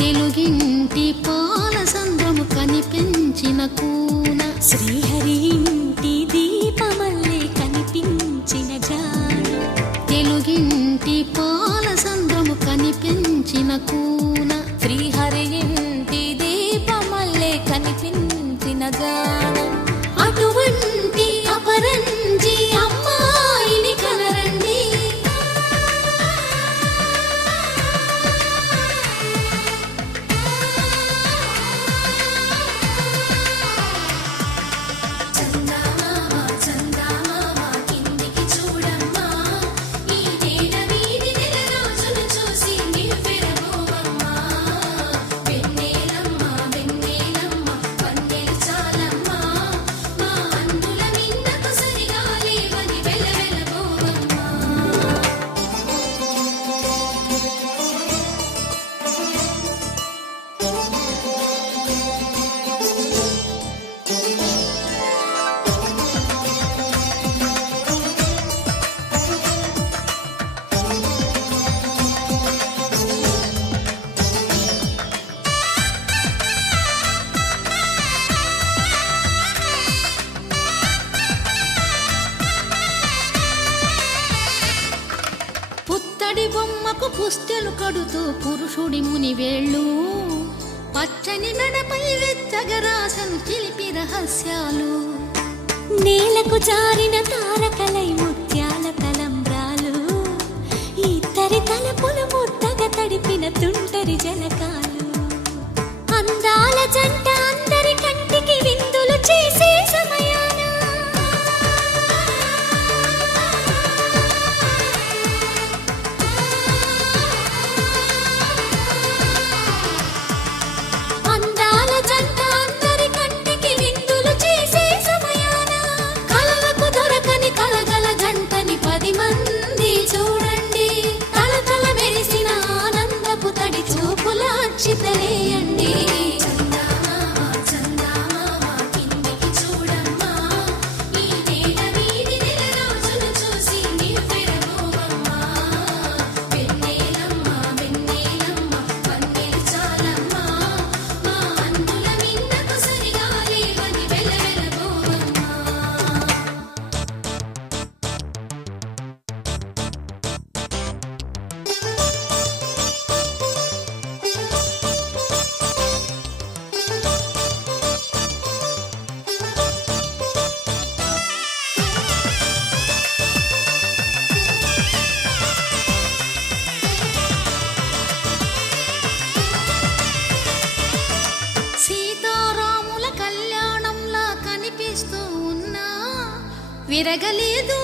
తెలుగింటి పాల సంద్రము కనిపించిన కూన శ్రీహరి ఇంటి దీపమల్లే కనిపించిన జాడ తెలుగింటి పాల సంద్రము కనిపించిన కూన శ్రీహరి ఇంటి దీపమల్లే కనిపించిన జాడ అటువంటి అపరంజి అమ్మాయిని కనరండి పుత్తడి బొమ్మకు పుస్తెలు కడుతూ పురుషుడి ముని వేళ్ళు పచ్చని మెడపై వెచ్చగరాసను చిలిపి రహస్యాలు నేలకు జారిన తారకలై ముత్యాల తలంబ్రాలు ఇద్దరి తలపులు ముద్దగా తడిపిన తుంటరి జలకాలు అందాల జంట అందరి కంటికి విందులు చేసే సమయాన అందాల జంట అందరి కంటికి విందులు చేసే సమయాన కలలకు దొరకని కలగల జంటని 10 మంది చూడండి తలతల మెరిసిన ఆనందపు తడి చూపుల అక్షితలేయండి సీతారాముల కళ్యాణంలా కనిపిస్తూ ఉన్నా విరగలేదు